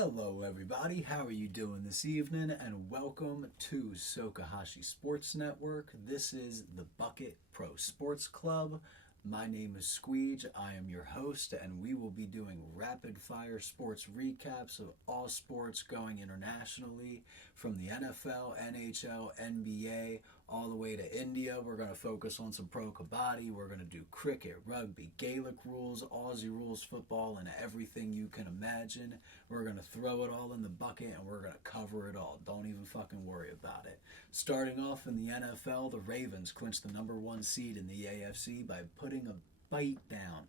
Hello, everybody. How are you doing this evening? And welcome to SokuHaShi Sports Network. This is the Bucket Pro Sports Club. My name is Squeege. I am your host, and we will be doing rapid fire sports recaps of all sports going internationally, from the NFL, NHL, NBA, all the way to India. We're going to focus on some pro kabaddi. We're going to do cricket, rugby, Gaelic rules, Aussie rules, football, and everything you can imagine. We're going to throw it all in the bucket, and we're going to cover it all. Don't even fucking worry about it. Starting off in the NFL, the Ravens clinched the number one seed in the AFC by putting a bite down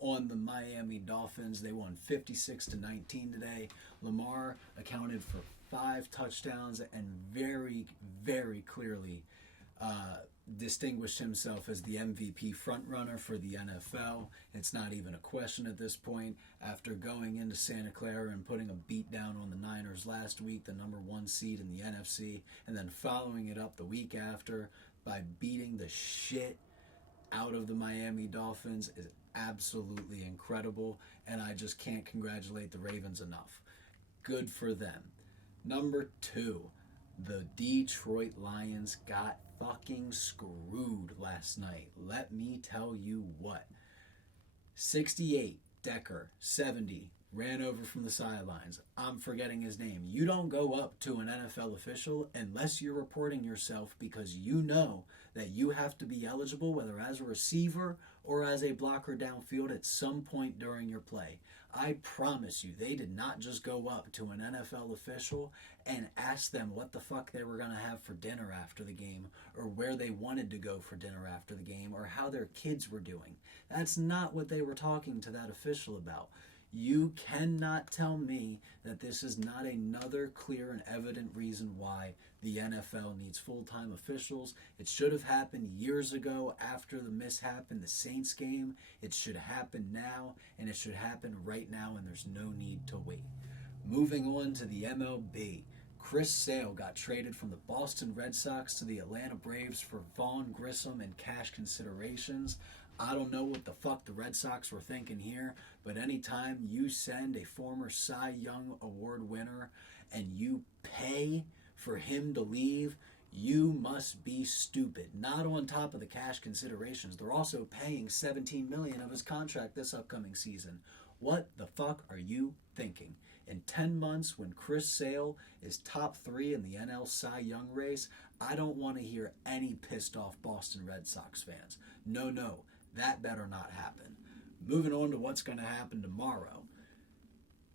on the Miami Dolphins. They won 56-19 today. Lamar accounted for 5 touchdowns and very, very clearly distinguished himself as the MVP frontrunner for the NFL. It's not even a question at this point. After going into Santa Clara and putting a beat down on the Niners last week, the number one seed in the NFC, and then following it up the week after by beating the shit out of the Miami Dolphins is absolutely incredible, and I just can't congratulate the Ravens enough. Good for them. Number 2, the Detroit Lions got fucking screwed last night. Let me tell you what. 68, Decker, 70, ran over from the sidelines. I'm forgetting his name. You don't go up to an NFL official unless you're reporting yourself, because you know that you have to be eligible, whether as a receiver or as a blocker downfield, at some point during your play. I promise you, they did not just go up to an NFL official and ask them what the fuck they were going to have for dinner after the game, or where they wanted to go for dinner after the game, or how their kids were doing. That's not what they were talking to that official about. You cannot tell me that this is not another clear and evident reason why the NFL needs full-time officials. It should have happened years ago after the mishap in the Saints game. It should happen now, and it should happen right now, and there's no need to wait. Moving on to the MLB. Chris Sale got traded from the Boston Red Sox to the Atlanta Braves for Vaughn Grissom and cash considerations. I don't know what the fuck the Red Sox were thinking here, but anytime you send a former Cy Young Award winner and you pay for him to leave, you must be stupid. Not on top of the cash considerations, they're also paying $17 million of his contract this upcoming season. What the fuck are you thinking? In 10 months, when Chris Sale is top 3 in the NL Cy Young race, I don't want to hear any pissed off Boston Red Sox fans. No, that better not happen. Moving on to what's going to happen tomorrow.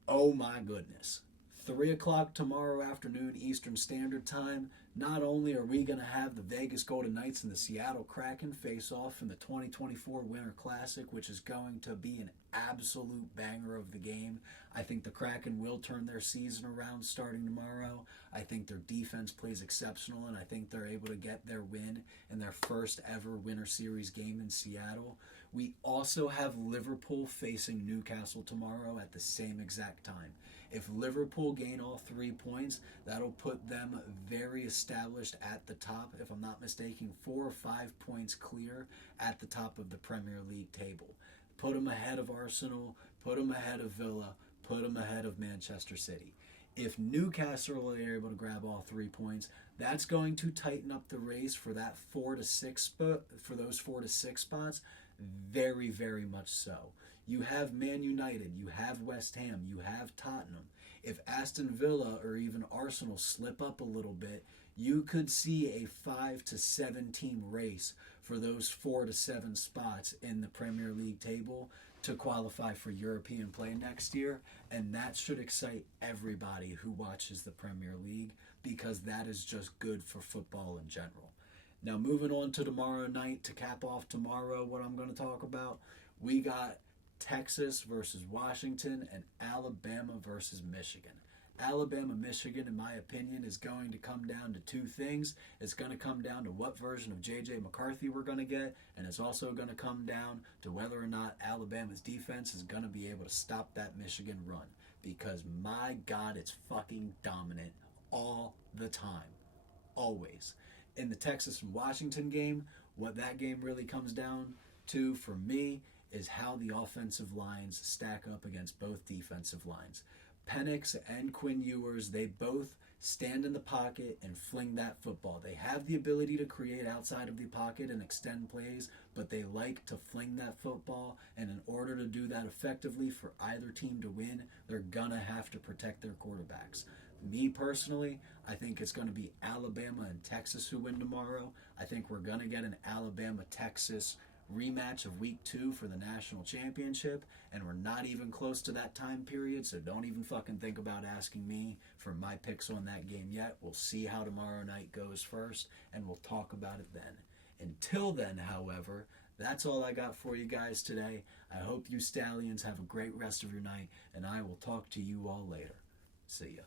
Oh my goodness. 3 o'clock tomorrow afternoon Eastern Standard Time. Not only are we going to have the Vegas Golden Knights and the Seattle Kraken face off in the 2024 Winter Classic, which is going to be an absolute banger of the game. I think the Kraken will turn their season around starting tomorrow. I think their defense plays exceptional, and I think they're able to get their win in their first ever Winter Series game in Seattle. We also have Liverpool facing Newcastle tomorrow at the same exact time. If Liverpool gain all 3 points, that'll put them very established at the top. If I'm not mistaken, 4 or 5 points clear at the top of the Premier League table. Put them ahead of Arsenal, put them ahead of Villa, put them ahead of Manchester City. If Newcastle are able to grab all 3 points, that's going to tighten up the race for that 4 to 6 for those 4 to 6 spots. Very, very much so. You have Man United, you have West Ham, you have Tottenham. If Aston Villa or even Arsenal slip up a little bit, you could see a 5 to 7 team race for those 4 to 7 spots in the Premier League table to qualify for European play next year, and that should excite everybody who watches the Premier League, because that is just good for football in general. Now, moving on to tomorrow night, to cap off tomorrow, what I'm going to talk about, we got Texas versus Washington and Alabama versus Michigan. Alabama-Michigan, in my opinion, is going to come down to 2 things. It's going to come down to what version of J.J. McCarthy we're going to get, and it's also going to come down to whether or not Alabama's defense is going to be able to stop that Michigan run. Because, my God, it's fucking dominant all the time. Always. In the Texas and Washington game, what that game really comes down to, for me, is how the offensive lines stack up against both defensive lines. Penix and Quinn Ewers, they both stand in the pocket and fling that football. They have the ability to create outside of the pocket and extend plays, but they like to fling that football, and in order to do that effectively for either team to win, they're gonna have to protect their quarterbacks. Me personally, I think it's going to be Alabama and Texas who win tomorrow. I think we're going to get an Alabama-Texas rematch of week 2 for the national championship, and we're not even close to that time period, so don't even fucking think about asking me for my picks on that game yet. We'll see how tomorrow night goes first, and we'll talk about it then. Until then, however, that's all I got for you guys today. I hope you Stallions have a great rest of your night, and I will talk to you all later. See ya.